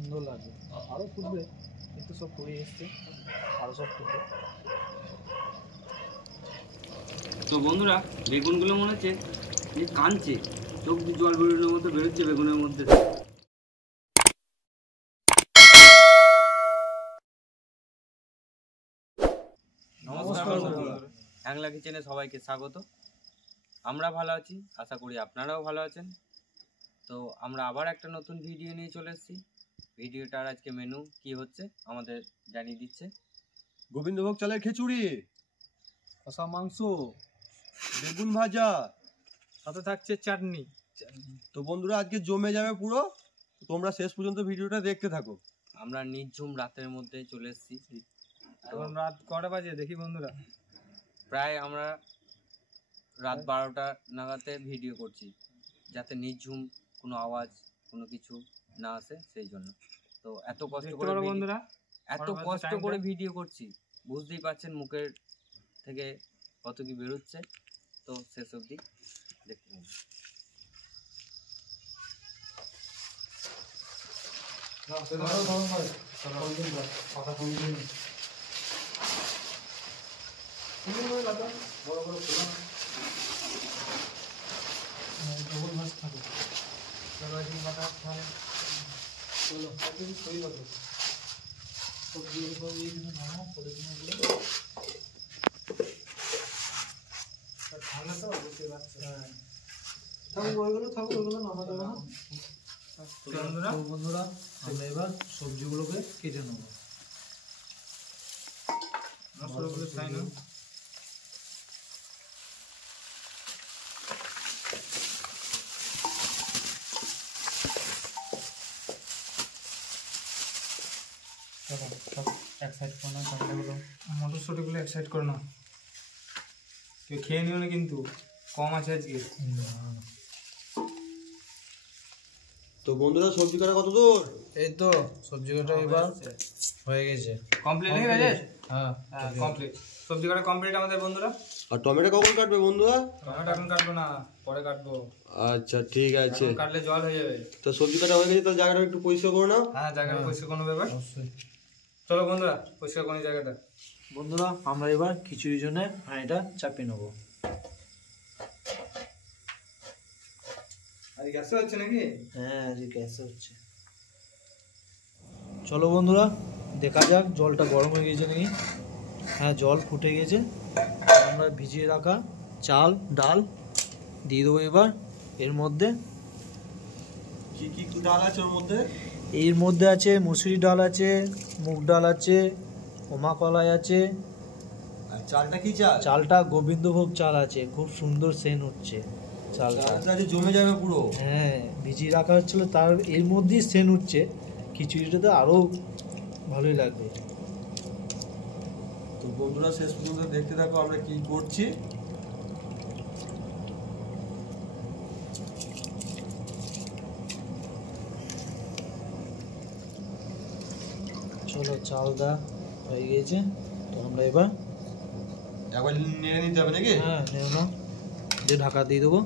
সুন্দর লাগবে। আরও ফুটবে, কিন্তু সব পড়ে এসছে, আরও সব ফুটবে। তো বন্ধুরা, বেগুনগুলো মনে হচ্ছে যে কাঁদছে, চোখ দিয়ে জল বেরোনোর মতো বেরোচ্ছে বেগুনের মধ্যে। নমস্কার বন্ধুরা, অ্যাংলা কিচেনে সবাইকে স্বাগত। আমরা ভালো আছি, আশা করি আপনারাও ভালো আছেন। তো আমরা আবার একটা নতুন ভিডিও নিয়ে চলে এসেছি। ভিডিওটার আজকে মেনু কি হচ্ছে আমাদের জানিয়ে দিচ্ছে। গোবিন্দভোগ চালের খিচুড়ি, কষা মাংস, বেগুন ভাজা, সাথে থাকছে চাটনি। তো বন্ধুরা আজকে জমে যাবে পুরো, তোমরা শেষ পর্যন্ত ভিডিওটা দেখতে থাকো। আমরা নির্ঝুম রাতের মধ্যে চলে এসেছি। এখন রাত কটা বাজে দেখি বন্ধুরা? প্রায় আমরা রাত 12টা নাগাদে ভিডিও করছি, যাতে নির্ঝুম কোনো আওয়াজ কোনো কিছু না আসে, সেই জন্য। তো এত কষ্ট করে বন্ধুরা, এত কষ্ট করে ভিডিও করছি, বুঝতেই পারছেন মুখের থেকে কত কি বেরোচ্ছে। তো শেষ অবধি দেখতে হবে। বন্ধুরা, আমরা এবার সবজিগুলোকে কেটে নেবো। মশলাগুলো চাই না। এক সাইড করে না, মটরশুঁটিগুলো এক সাইড করে না। কেউ খেয়ে নিও না কিন্তু, কম আছে আজকে। তো বন্ধুরা সবজি কাটা কত দূর? এই তো সবজি কাটা এবার হয়ে গেছে, কমপ্লিট হয়ে গেছে। হ্যাঁ কমপ্লিট, সবজি কাটা কমপ্লিট আমাদের বন্ধুরা। আর টমেটো কখন কাটবে বন্ধুরা? টমেটো এখন কাটবো না, পরে কাটবো। আচ্ছা ঠিক আছে, কাটলে জল হয়ে যাবে। তো সবজি কাটা হয়ে গেছে, তো জায়গাটা একটু পরিষ্কার করে নাও। হ্যাঁ, জায়গাটা পরিষ্কার কোনো ব্যাপার। চলো বন্ধুরা, পরিষ্কার কোনো জায়গাটা। বন্ধুরা, আমরা এবার খিচুড়ির জন্য হাঁড়িটা চাপিয়ে নেবো। আজকে গ্যাসে হচ্ছে নাকি? হ্যাঁ, আজকে গ্যাসে হচ্ছে। চলো বন্ধুরা, দেখা যাক জলটা গরম হয়ে গেছে নাকি। হ্যাঁ, জল ফুটে গেছে। আমরা ভিজিয়ে রাখা চাল ডাল দিয়ে দেবো এবার এর মধ্যে। কি কি ডাল আছে ওর মধ্যে? এর মধ্যে আছে মুসুরি ডাল আছে, মুগ ডাল আছে, ওমা কলাই আছে। আর চালটা কি চাল? চালটা গোবিন্দভোগ চাল আছে, খুব সুন্দর সেন্ট হচ্ছে চালটা। জমে যাবে পুরো। হ্যাঁ, ভিজিয়ে রাখা হচ্ছিল, তার এর মধ্যেই সেন্ট উঠছে। খিচুড়িটাতে আরও ভালোই লাগবে। তো বন্ধুরা শেষ পর্যন্ত দেখতে থাকো আমরা কি করছি। চলো, চালটা হয়ে গেছে, তো আমরা এবার একবার নেড়ে নিতে হবে নাকি? হ্যাঁ, নেও না, দিয়ে ঢাকা দিয়ে দেবো।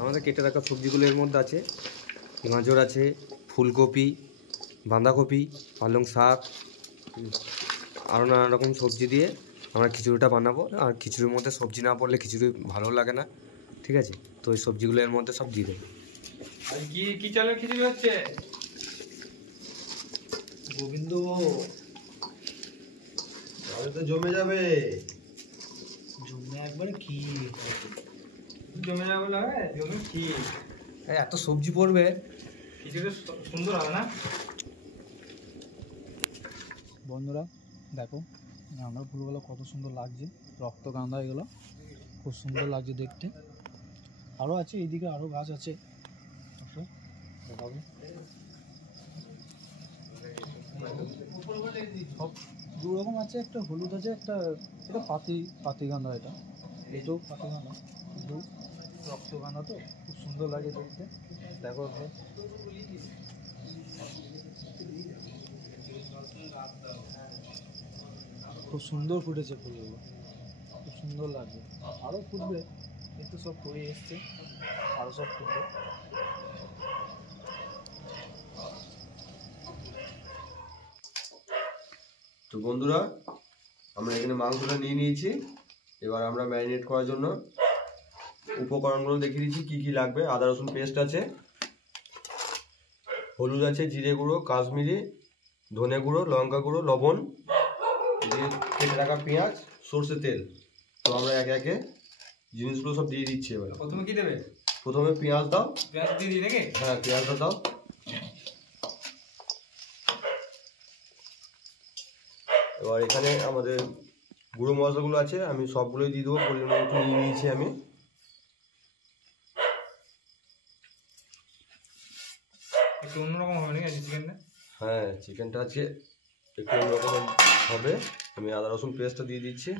আমাদের কেটে রাখা সবজিগুলো এর মধ্যে আছে, গাজর আছে, ফুলকপি, বাঁধাকপি, পালং শাক, আরও নানা রকম সবজি দিয়ে আমরা খিচুড়িটা বানাবো। আর খিচুড়ির মধ্যে সবজি না পড়লে খিচুড়ি ভালো লাগে না, ঠিক আছে? তো ওই সবজিগুলো এর মধ্যে সব দিয়ে দেবো। কি কি চালের খিচুড়ি হচ্ছে? গোবিন্দভোগ। তাহলে তো জমে যাবে। জমে একবারে কি জমে যাবে, লাগে জমে কি এত সবজি পড়বে, খিচুড়ি সুন্দর হবে না? বন্ধুরা দেখো, গাঁদা ফুলগুলো কত সুন্দর লাগছে, রক্ত গাঁদা, এগুলো খুব সুন্দর লাগছে দেখতে। আরও আছে, এইদিকে আরও গাছ আছে, দেখাবো। সব দু রকম আছে, একটা হলুদ আছে, একটা এটা পাতি গাঁদা, এটাও পাতি গাঁদা, কিন্তু রক্ত গাঁদা তো খুব সুন্দর লাগে দেখতে। দেখো খুব সুন্দর ফুটেছে ফুলগুলো, খুব সুন্দর লাগবে। আরও ফুটবে, কিন্তু সব হয়ে এসছে, আরও সব ফুটবে। তো বন্ধুরা আমরা এখানে মাংসটা নিয়ে নিয়েছি। এবার আমরা ম্যারিনেট করার জন্য উপকরণগুলো দেখিয়ে দিচ্ছি কী কী লাগবে। আদা রসুন পেস্ট আছে, হলুদ আছে, জিরে গুঁড়ো, কাশ্মীরি ধনে গুঁড়ো, লঙ্কা গুঁড়ো, লবণ, দিয়ে কেটে রাখা পেঁয়াজ, সর্ষে তেল। তো আমরা একে একে জিনিসগুলো সব দিয়ে দিচ্ছি। এবার প্রথমে কি দেবে? প্রথমে পেঁয়াজ দাও। পেঁয়াজ দিয়ে দিই নাকি? হ্যাঁ, পেঁয়াজটা দাও। এবার এখানে আমাদের গুঁড়ো মশলাগুলো আছে, আমি সবগুলোই দিয়ে দেবো, পরিমাণ মতো নিয়ে নিয়েছি আমি। একটু অন্যরকম হবে নাকি চিকেনটা? হ্যাঁ, চিকেনটা আজকে একটু অন্যরকম হবে। আমি আদা রসুন পেস্টটা দিয়ে দিচ্ছি।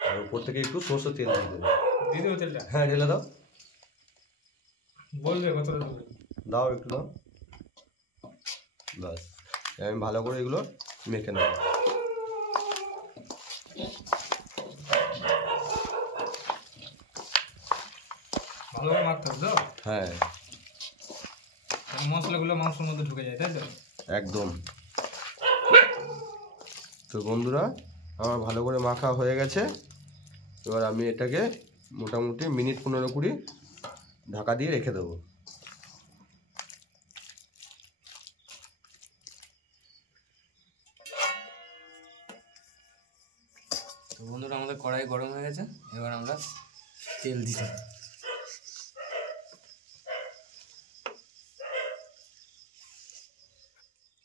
আর উপর থেকে একটু সরষের তেল দিয়ে দেবো। দিয়ে দেবো তেলটা? হ্যাঁ, ঢেলে দাও। বলবে কতটা দেবে? দাও, একটু দাও। বাস, আমি ভালো করে এগুলো মেখে নেব। ভালোভাবে মাখতে হবে তো? হ্যাঁ, মশলাগুলো মাংসের মধ্যে ঢুকে যায়, তাই তো? একদম। তো বন্ধুরা আমার ভালো করে মাখা হয়ে গেছে। এবার আমি এটাকে মোটামুটি মিনিট 15-20 ঢাকা দিয়ে রেখে দেবো। তো বন্ধুরা আমাদের কড়াই গরম হয়ে গেছে, এবার আমরা তেল দিতে।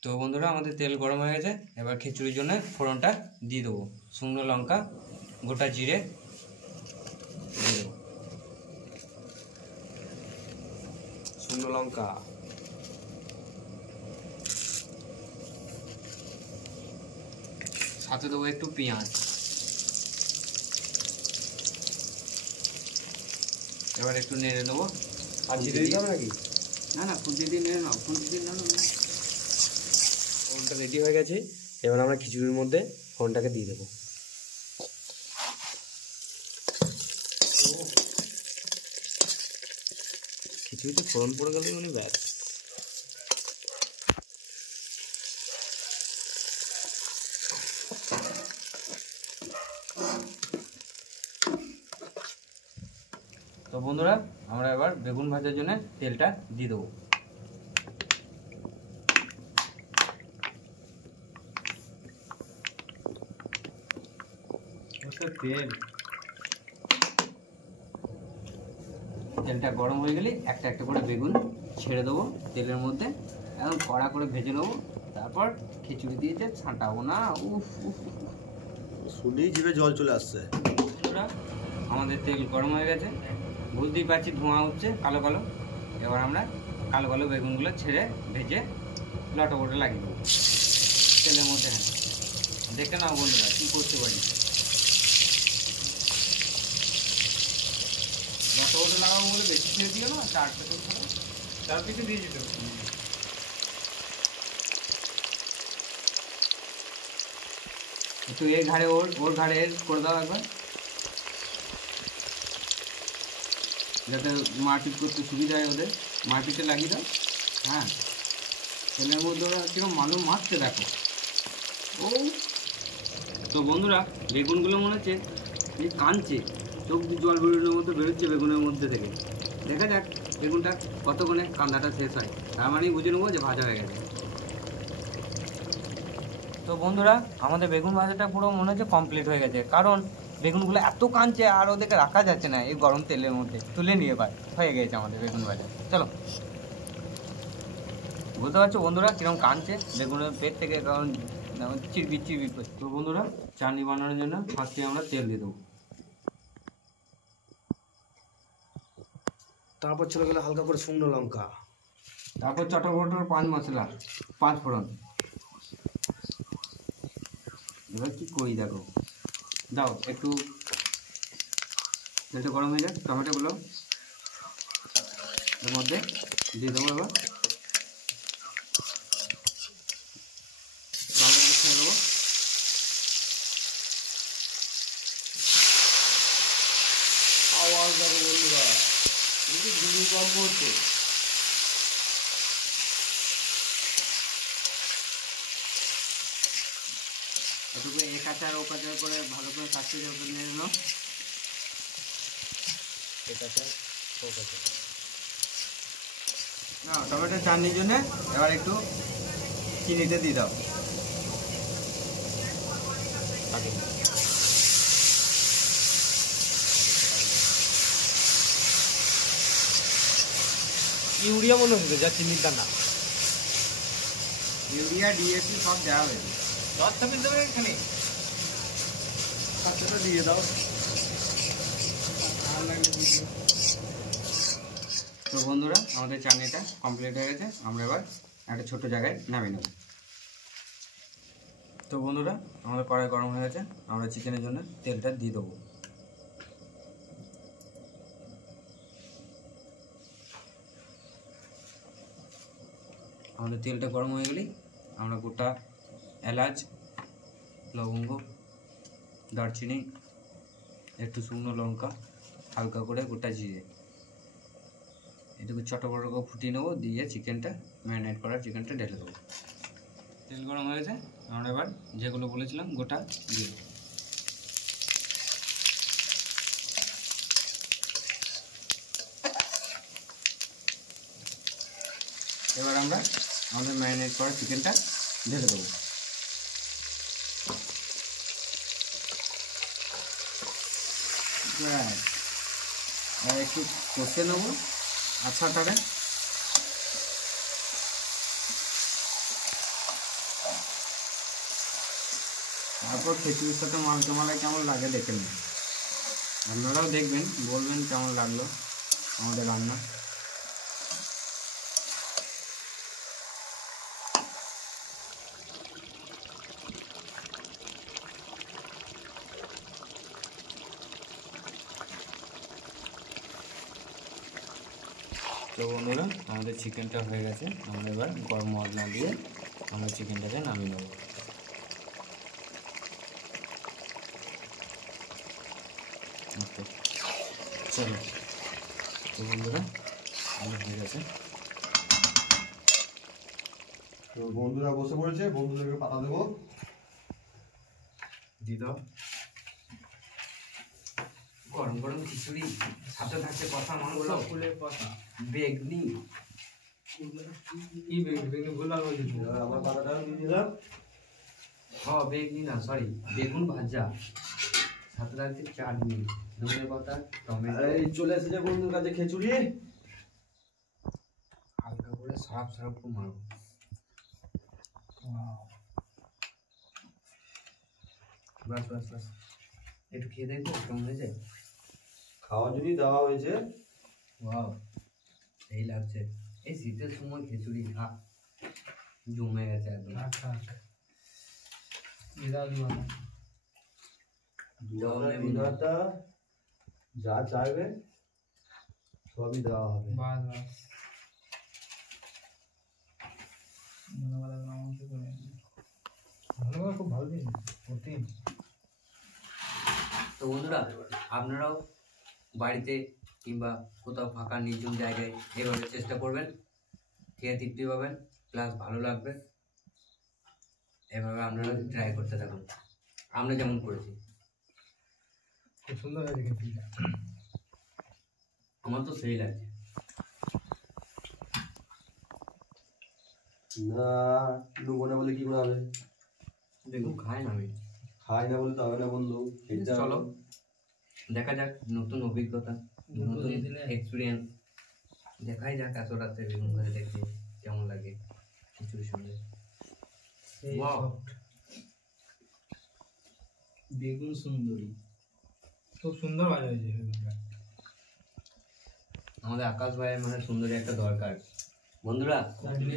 তো বন্ধুরা আমাদের তেল গরম হয়ে গেছে, এবার খিচুড়ির জন্য ফোড়নটা দিয়ে দেবো। শুকনো লঙ্কা, গোটা জিরে দিয়ে দেবো। শুকনো লঙ্কা, সাথে দেবো একটু পেঁয়াজ। এবার একটু নেড়ে নেবো। আর জিরে দিতে হবে নাকি? না না, খুন্তি দিয়ে নেড়ে নাও, খুন্তি দিয়ে নাও না। ফোড়নটা রেডি হয়ে গেছে, এবার আমরা খিচুড়ির মধ্যে ফোড়নটাকে দিয়ে দেবো। খিচুড়িতে ফোড়ন পড়ে গেলেই মানে ব্যাস। তো বন্ধুরা আমরা এবার বেগুন ভাজার জন্য তেলটা দিয়ে দেবো। তেলটা গরম হয়ে গেলে একটা একটা করে বেগুন ছেড়ে দেবো তেলের মধ্যে, একদম কড়া করে ভেজে নেবো। তারপর খিচুড়ি দিয়েছে ছাঁটাবো না। উফ উফ উফ। শুনেই জিভে জল চলে আসছে। বন্ধুরা আমাদের তেল গরম হয়ে গেছে, বুঝতেই পারছি ধোঁয়া হচ্ছে কালো কালো। এবার আমরা কালো কালো বেগুনগুলো ছেড়ে ভেজে লটপটে লাগিয়ে দেবো তেলের মধ্যে। হ্যাঁ, দেখে নাও বন্ধুরা কী করতে পারি। লটপটে লাগাবো বলে বেশি ছেড়ে দিও না, 4 পিসে দিয়ে যেতে হবে। একটু এর ঘাড়ে ওর ঘাড়ে এর করে দাও একবার, যাতে মারপিট করতে সুবিধা হয় ওদের। মারপিটে লাগিয়ে দাও। হ্যাঁ, তেলের মধ্যে ওরা কিরকম মালুম মারছে দেখো। ও তো বন্ধুরা বেগুনগুলো মনে হচ্ছে যে কাঁদছে, চোখ দিয়ে জল বেরোনোর মতো বেরোচ্ছে বেগুনের মধ্যে থেকে। দেখা যাক বেগুনটা কতক্ষণে কান্দাটা শেষ হয়, তার মানেই বুঝে নেবো যে ভাজা হয়ে গেছে। তো বন্ধুরা আমাদের বেগুন ভাজাটা পুরো মনে হচ্ছে কমপ্লিট হয়ে গেছে, কারণ বেগুনগুলো এত কাঁচছে আর ওদেরকে রাখা যাচ্ছে না এই গরম তেলের মধ্যে। তুলে নিয়ে এবার হয়ে গেছে আমাদের বেগুন ভাজা। চলো, বুঝতে পারছো বন্ধুরা কিরকম কাঁদছে বেগুনের পেট থেকে, কারণ চিরবির চিরবির করছে। তো বন্ধুরা চাটনি বানানোর জন্য ফার্স্টে আমরা তেল দিয়ে দেবো। তারপর চলে গেলে হালকা করে শুকনো লঙ্কা, তারপর চটপটোর 5 মশলা, 5 ফোড়ন। এবার কি করি দেখো, দাও একটু তেলটা গরম হয়ে যাক, টমেটোগুলো এর মধ্যে দিয়ে দেবো। এবার হচ্ছে। এটুকু এক আচার ও কাচার করে ভালো করে কাটতে যাবে নিয়ে নিল। এক আচার ও কাচার না টমেটো চাটনির জন্য এবার একটু চিনিতে দিয়ে দাও। ইউরিয়া মনে হচ্ছে যা চিনির দানা। ইউরিয়া ডিএপি সব দেওয়া হয়েছে। জল চাপিয়ে দেবে এখানে, খরচাটা দিয়ে দাও। তো বন্ধুরা আমাদের চাটনিটা কমপ্লিট হয়ে গেছে, আমরা এবার একটা ছোট জায়গায় নামিয়ে নেব। তো বন্ধুরা আমাদের কড়াই গরম হয়ে গেছে, আমরা চিকেনের জন্য তেলটা দিয়ে দেবো। আমাদের তেলটা গরম হয়ে গেলেই আমরা গোটা এলাচ, লবঙ্গ, দারচিনি, একটু শুকনো লঙ্কা, হালকা করে গোটা জিরে এটুকু চটবড় করে ফুটিয়ে নেবো, দিয়ে চিকেনটা ম্যারিনেট করা চিকেনটা ঢেলে দেবো। তেল গরম হয়ে গেছে, আমরা এবার যেগুলো বলেছিলাম গোটা দিয়ে দেবো। এবার আমরা আমাদের ম্যারিনেট করা চিকেনটা ঢেলে দেবো। আর একটু কষে নেবো আচ্ছাটারে। তারপর খিচুড়ির সাথে মালকে মালাই কেমন লাগে দেখে নিন, আপনারাও দেখবেন, বলবেন কেমন লাগলো আমাদের রান্না। তো বন্ধুরা আমাদের চিকেনটা হয়ে গেছে, আমরা এবার গরম মশলা দিয়ে আমরা চিকেনটাকে নামিয়ে নেব। ওকে চলো, তো বন্ধুরা আমাদের হয়ে গেছে। তো বন্ধুরা বসে পড়েছে, বন্ধুদেরকে পাতা দেবো। দিয়ে দাও গরম গরম খিচুড়ি, সাথে থাকছে কষা মাংস, ফুলের কষা, বেগনি। কি বেগনি ভুল আর বলছি, এবার আমার পাতাটাও দিয়ে দিলাম। হ্যাঁ বেগনি না সরি, বেগুন ভাজা, সাথে থাকছে চাটনি, ধনে পাতা, টমেটো। এই চলে এসেছে বন্ধুর কাছে খিচুড়ি। হালকা করে সারাপ সারাপ করে মারবো। বাস বাস বাস, একটু খেয়ে দেখবো কেমন হয়েছে। খাওয়ার জন্যই দেওয়া হয়েছে। ওয়াও সেই লাগছে, এই শীতের সময় খিচুড়ি খা, জমে গেছে একদম। ডিনারটা যা চাইবে সবই দেওয়া হবে। খুব ভালো জিনিস, প্রোটিন। তো বন্ধুরা আপনারাও বাড়িতে কিংবা কোথাও ফাঁকা নির্জন জায়গায় এভাবে চেষ্টা করবেন, খেয়ে তৃপ্তি পাবেন, প্লাস ভালো লাগবে। এভাবে আপনারা ট্রাই করতে থাকুন, আমরা যেমন করেছি। খুব সুন্দর হয়েছে খিচুড়িটা। আমার তো সেই লাগছে। না নেবো না বলে কি করে হবে? দেখুন খাই না আমি, খাই না বলে তো হবে না বন্ধু। এটা চলো দেখা যাক, নতুন অভিজ্ঞতা, নতুন এক্সপিরিয়েন্স, দেখাই যাক এত রাতে বেগুন ভাজা দেখতে কেমন লাগে খিচুড়ির সঙ্গে। Wow! বেগুন সুন্দরী, খুব সুন্দর ভাজা হয়েছে বেগুনটা। আমাদের আকাশ ভাইয়ের মানে সুন্দরী একটা দরকার। বন্ধুরা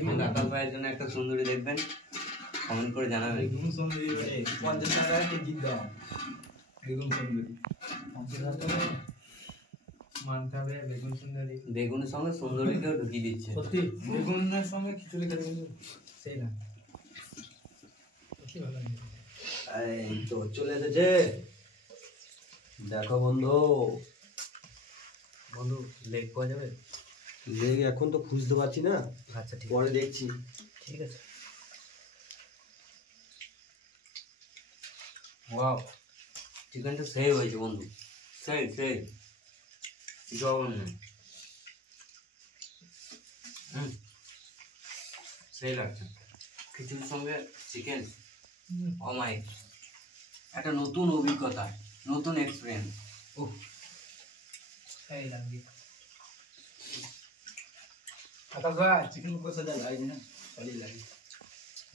আমাদের আকাশ ভাইয়ের জন্য একটা সুন্দরী দেখবেন, কমেন্ট করে জানাবেন। বেগুন সুন্দরী 50 টাকা কেজির দাম। বেগুন সুন্দরী 50 টাকা মানতে হবে। বেগুন সুন্দরী, বেগুনের সঙ্গে সুন্দরীকেও ঢুকিয়ে দিচ্ছে। সত্যি বেগুনের সঙ্গে খিচুড়ি খেতে কিন্তু সেই না, সত্যি ভালো লাগে। এই তো চলে এসেছে, দেখো বন্ধু। বন্ধু লেগ পাওয়া যাবে? লেগে এখন তো খুঁজতে পারছি না, আচ্ছা ঠিক পরে দেখছি। ঠিক আছে। ওয়াও, চিকেনটা সেই হয়েছে বন্ধু, সেই সেই জঘন্য। সেই লাগছে খিচুড়ির সঙ্গে চিকেন। অমাই, একটা নতুন অভিজ্ঞতা, নতুন এক্সপিরিয়েন্স। ও সেই লাগবে। আকাশ ভাই চিকেন কষা যা লাগে না, ভালোই লাগে।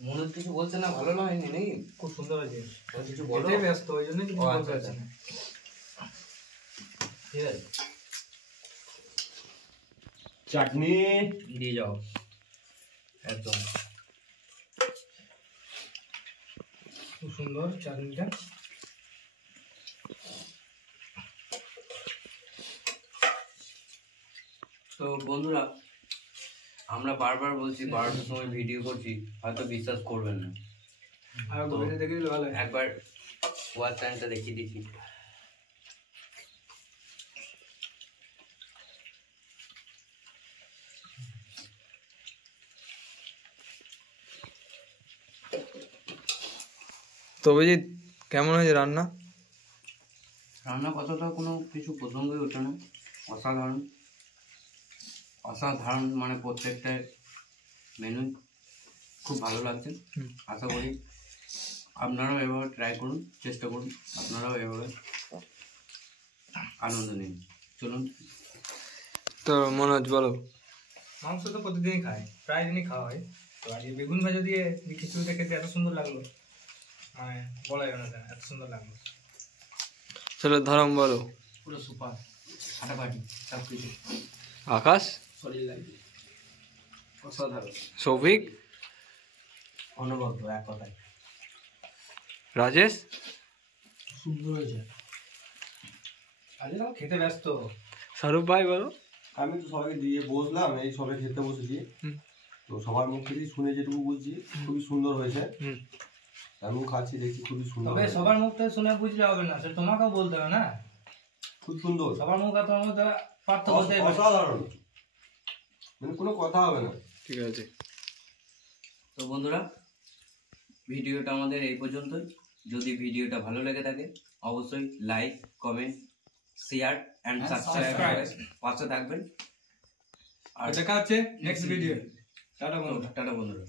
মনে কিছু বলছে না, ভালো লাগেনি নাকি? খুব সুন্দর হয়েছে। কিছু বলো। এটাই ব্যস্ত, ওই জন্য কিছু ও, বলতে আচ্ছা, পারছি না। ঠিক আছে, চাটনি দিয়ে যাও একদম। খুব সুন্দর চাটনিটা। তো বন্ধুরা, আমরা বারবার বলছি 12টার সময় ভিডিও করছি, হয়তো বিশ্বাস করবেন না। আর ভিডিও দেখে দিলে ভালো হয়। একবার ওয়াচ টাইমটা দেখিয়ে দিচ্ছি। তো অভিজিৎ, কেমন হয়েছে রান্না? রান্না কথাটা কোনো কিছু প্রসঙ্গই ওঠে না। অসাধারণ, অসাধারণ, মানে প্রত্যেকটা মেনু খুব ভালো লাগছে। আশা করি আপনারাও এভাবে ট্রাই করুন, চেষ্টা করুন, আপনারাও এভাবে আনন্দ নিন। চলুন। তো মনোজ বলো। মাংস তো প্রতিদিনই খাই, প্রায় দিনই খাওয়া হয়। তো আজকে বেগুন ভাজা দিয়ে খিচুড়িটা খেতে এত সুন্দর লাগলো, মানে বলা যাবে না, এত সুন্দর লাগলো। চলো ধরম বলো। পুরো সুপার, ফাটাফাটি সব কিছু। আকাশ, শরীর লাগবে অসাধারণ, সৌভিক, অনবদ্য, এক কথায় রাজেশ। সুন্দর হয়েছে। আজকে খেতে ব্যস্ত। শাহরুখ ভাই বলো। আমি তো সবাইকে দিয়ে বসলাম, এই সবাই খেতে বসেছি। তো সবার মুখ থেকে শুনে যেটুকু বুঝছি খুবই সুন্দর হয়েছে। আমিও খাচ্ছি, দেখছি খুবই সুন্দর। তবে সবার মুখ থেকে শুনে বুঝলে হবে না, সেটা তোমাকেও বলতে হবে না। খুব সুন্দর, সবার মুখ আর তোমার মধ্যে পার্থক্য হতে পারে। অসাধারণ, মানে কোনো কথা হবে না। ঠিক আছে। তো বন্ধুরা, ভিডিওটা আমাদের এই পর্যন্তই। যদি ভিডিওটা ভালো লেগে থাকে অবশ্যই like, comment, share and subscribe করে পাশে থাকবেন। আর দেখা হচ্ছে নেক্সট ভিডিও। টাটা বন্ধুরা। টাটা বন্ধুরা।